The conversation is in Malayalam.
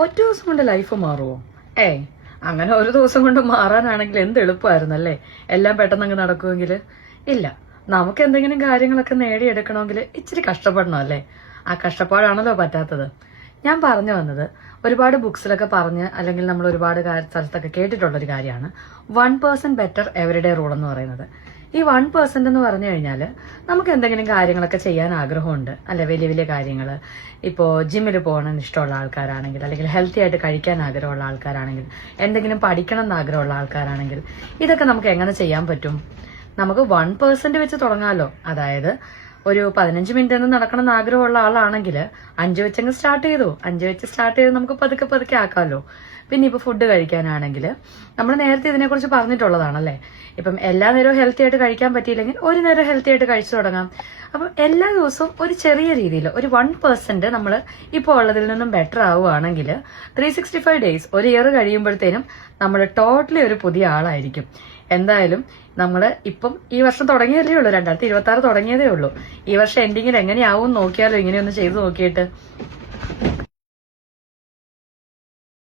ഒറ്റ ദിവസം കൊണ്ട് ലൈഫ് മാറുമോ? അങ്ങനെ ഒരു ദിവസം കൊണ്ട് മാറാനാണെങ്കിൽ എന്ത് എളുപ്പമായിരുന്നല്ലേ, എല്ലാം പെട്ടെന്ന് അങ്ങ് നടക്കുമെങ്കിൽ. ഇല്ല, നമുക്ക് എന്തെങ്കിലും കാര്യങ്ങളൊക്കെ നേടിയെടുക്കണമെങ്കിൽ ഇച്ചിരി കഷ്ടപ്പെടണം അല്ലേ. ആ കഷ്ടപ്പാടാണല്ലോ പറ്റാത്തത്. ഞാൻ പറഞ്ഞു വന്നത്, ഒരുപാട് ബുക്സിലൊക്കെ പറഞ്ഞ് അല്ലെങ്കിൽ നമ്മൾ ഒരുപാട് സ്ഥലത്തൊക്കെ കേട്ടിട്ടുള്ളൊരു കാര്യമാണ് 1% ബെറ്റർ എവരിഡേ റൂൾ എന്ന് പറയുന്നത്. ഈ 1% എന്ന് പറഞ്ഞു കഴിഞ്ഞാൽ നമുക്ക് എന്തെങ്കിലും കാര്യങ്ങളൊക്കെ ചെയ്യാൻ ആഗ്രഹമുണ്ട് അല്ലെ, വലിയ വലിയ കാര്യങ്ങൾ. ഇപ്പോൾ ജിമ്മിൽ പോകണം ഇഷ്ടമുള്ള ആൾക്കാരാണെങ്കിൽ, അല്ലെങ്കിൽ ഹെൽത്തി ആയിട്ട് കഴിക്കാൻ ആഗ്രഹമുള്ള ആൾക്കാരാണെങ്കിൽ, എന്തെങ്കിലും പഠിക്കണം എന്ന് ആഗ്രഹമുള്ള ആൾക്കാരാണെങ്കിൽ, ഇതൊക്കെ നമുക്ക് എങ്ങനെ ചെയ്യാൻ പറ്റും? നമുക്ക് 1% വെച്ച് തുടങ്ങാമല്ലോ. അതായത് ഒരു 15 മിനിറ്റ് ഒന്നും നടക്കണം എന്ന് ആഗ്രഹമുള്ള ആളാണെങ്കിൽ 5 വെച്ചങ്ങ് സ്റ്റാർട്ട് ചെയ്തു. 5 വെച്ച് സ്റ്റാർട്ട് ചെയ്ത് നമുക്ക് പതുക്കെ പതുക്കെ ആക്കാമല്ലോ. പിന്നെ ഇപ്പൊ ഫുഡ് കഴിക്കാനാണെങ്കിൽ നമ്മൾ നേരത്തെ ഇതിനെക്കുറിച്ച് പറഞ്ഞിട്ടുള്ളതാണല്ലേ. ഇപ്പം എല്ലാ നേരവും ഹെൽത്തി ആയിട്ട് കഴിക്കാൻ പറ്റിയില്ലെങ്കിൽ ഒരു നേരം ഹെൽത്തി ആയിട്ട് കഴിച്ചു തുടങ്ങാം. അപ്പം എല്ലാ ദിവസവും ഒരു ചെറിയ രീതിയിൽ ഒരു 1% നമ്മൾ ഇപ്പോൾ ഉള്ളതിൽ നിന്നും ബെറ്റർ ആവുകയാണെങ്കിൽ 365 ഡേയ്സ്, ഒരു ഇയർ കഴിയുമ്പോഴത്തേനും നമ്മൾ ടോട്ടലി ഒരു പുതിയ ആളായിരിക്കും. എന്തായാലും നമ്മൾ ഇപ്പം ഈ വർഷം തുടങ്ങിയതേ ഉള്ളൂ, 2026 തുടങ്ങിയതേ ഉള്ളൂ. ഈ വർഷം എൻഡിങ്ങിൽ എങ്ങനെയാവും നോക്കിയാലോ, ഇങ്ങനെയൊന്ന് ചെയ്തു നോക്കിയിട്ട്.